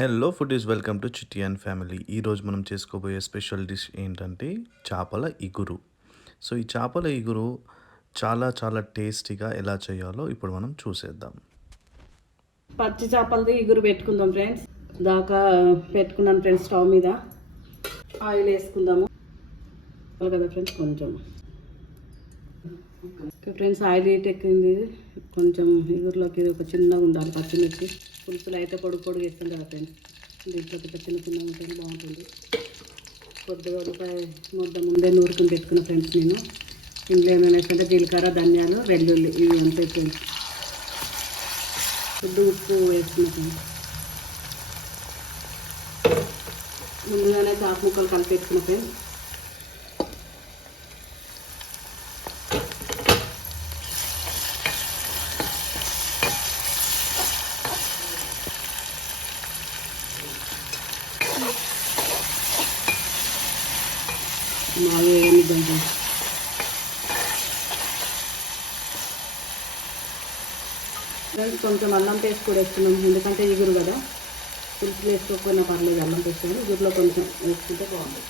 Hello foodies, welcome to చిట్టి and family. ఈరోజు మనం చేసుకోబోయే స్పెషల్ డిష్ ఏంటంటే చేపల ఇగురు. సో ఈ చేపల ఇగురు చాలా చాలా టేస్టీగా ఎలా చేయాలో ఇప్పుడు మనం చూసేద్దాం. పచ్చి చేపలది ఇగురు పెట్టుకుందాం ఫ్రెండ్స్. దాకా పెట్టుకున్నాను ఫ్రెండ్స్. స్టవ్ మీద ఆయిల్ వేసుకుందాము కదా ఫ్రెండ్స్. కొంచెం ఫ్రెండ్స్ ఆయిల్ హీట్ ఎక్కింది. కొంచెం ఇగురులోకి ఒక చిన్నగా ఉండాలి పచ్చిమిర్చి. పులుసులు అయితే పొడుగు పొడుగు వేస్తాం కదా ఫ్రెండ్స్. దీంట్లోకి చిన్న చిన్నగా ఉంటుంది, బాగుంటుంది. కొద్దిగా ఉల్లిపాయ ముద్ద ముందే నూరుకుని పెట్టుకున్న ఫ్రెండ్స్ నేను. ఇంట్లో ఏమైనా వేసుకుంటే జీలకర్ర, ధనియాలు, వెల్లుల్లి ఇవి ఉంటాయి ఫ్రెండ్స్. కొద్ది ఉప్పు వేసుకున్న ఫ్రెండ్స్. ముందుగానే చాప ముక్కలు కలిపి పెట్టుకున్న ఫ్రెండ్స్. బాగా వేయనిద్దాం ఫ్రెండ్స్. కొంచెం అల్లం పేస్ట్ కూడా వేస్తున్నాం, ఎందుకంటే ఇగురు కదా. పులుసులు వేసుకోకపోయినా పర్లేదు, అల్లం పేస్ట్ కానీ ఇగురులో కొంచెం వేసుకుంటే బాగుంటుంది.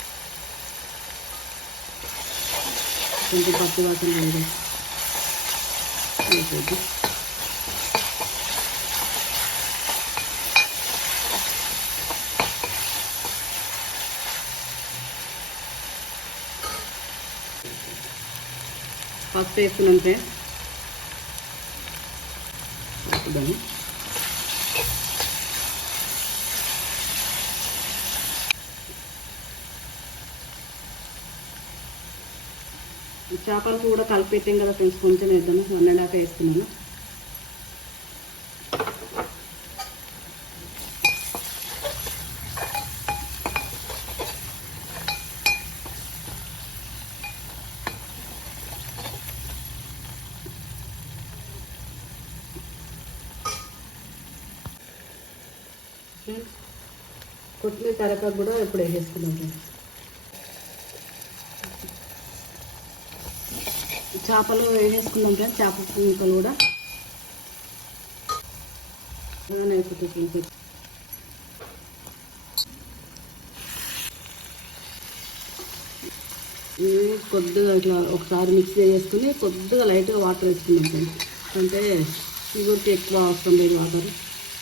కొంచెం పచ్చి వాసన లేదు వేసేది. పసుపు వేస్తున్నాం ఫ్రెండ్స్. దాన్ని చేపలు కూడా కలిపి పెట్టాం కదా ఫ్రెండ్స్. కొంచెం వేద్దాము, 1.5 వేస్తున్నాను. కొత్తిమీర కరపాకు కూడా ఇప్పుడు వేసేసుకున్నాం ఫ్రెండ్స్. చేపలు వేసేసుకున్నాం ఫ్రెండ్స్. చేప ముక్కలు కూడా అయిపోతుంది ఫ్రెండ్స్. కొద్దిగా ఇట్లా ఒకసారి మిక్స్ చేసుకుని కొద్దిగా లైట్గా వాటర్ వేసుకున్నాం ఫ్రెండ్స్. అంటే ఇగురికి ఎక్కువ అవసరం లేదు వాటర్.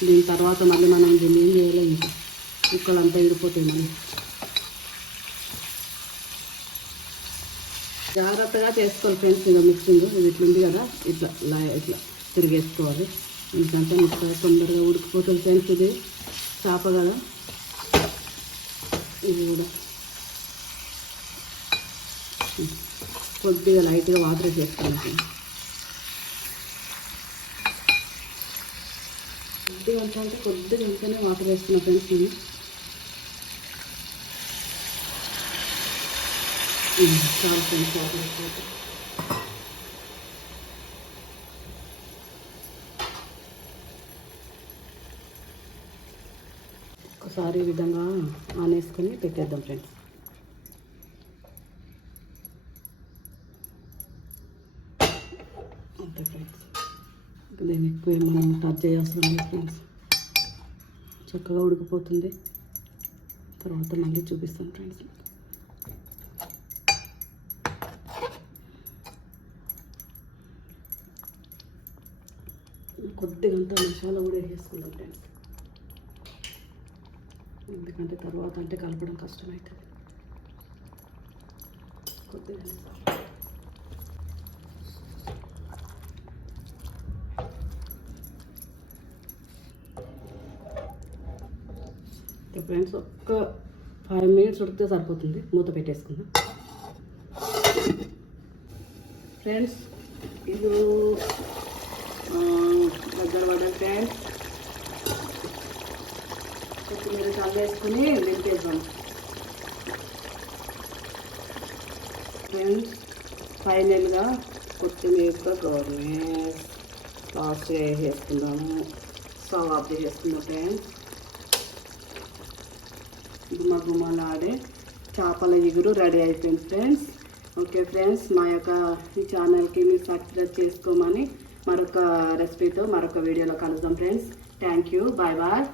దీని తర్వాత మళ్ళీ మనం దీన్ని ఏం చేయలేము, ఇంకా ముక్కలంతా విడిపోతాయి. మనం జాగ్రత్తగా చేసుకోవాలి ఫ్రెండ్స్. ఇక మిక్సింగ్ ఇది ఇట్లుంది కదా, ఇట్లా ఇట్లా తిరిగేసుకోవాలి. ఎందుకంటే ముక్క తొందరగా ఉడికిపోతుంది ఫ్రెండ్స్. ఇది చేప కదా, ఇది కూడా కొద్దిగా లైట్గా వాటర్ వేసుకోవాలి ఫ్రెండ్స్. కొద్దిగా అంటే కొద్దిగా అంతనే వాటర్ వేసుకున్నా ఫ్రెండ్స్ నేను. చాలా ఫ్రెండ్స్ వాటర్ వేసుకోవాలి. ఒకసారి ఈ విధంగా ఆనేసుకొని పెట్టేద్దాం ఫ్రెండ్స్. అంతే ఫ్రెండ్స్. దీన్ని ఎక్కువ మనం టచ్ చేయాల్సిన ఫ్రెండ్స్. చక్కగా ఉడికిపోతుంది. తర్వాత మళ్ళీ చూపిస్తాను ఫ్రెండ్స్. కొద్దిగా అంతా మసాలా కూడా వేసుకుందాం ఫ్రెండ్స్. ఎందుకంటే తర్వాత అంటే కలపడం కష్టమవుతుంది. కొద్దిగా ఫ్రెండ్స్ ఒక్క 5 minutes ఉడికితే సరిపోతుంది. మూత పెట్టేసుకుందాం ఫ్రెండ్స్. ఇది దగ్గర పడ్డ ఫ్రెండ్స్. కొత్తిమీర చల్ల వేసుకుని దింపేద్దాం ఫ్రెండ్స్. ఫైనల్గా కొత్తిమీరతో గవర్నెస్ లాస్ట్గా వేసేసుకుందాము. స్టవ్ ఆఫ్ చేసేసుకుందాం ఫ్రెండ్స్. గుమ్మలాడే చేపల ఇగురు రెడీ అయిపోయింది ఫ్రెండ్స్. ఓకే ఫ్రెండ్స్, మా యొక్క ఈ ఛానల్కి మీరు సబ్స్క్రైబ్ చేసుకోమని మరొక రెసిపీతో మరొక వీడియోలో కలుద్దాం friends. Thank you, bye bye.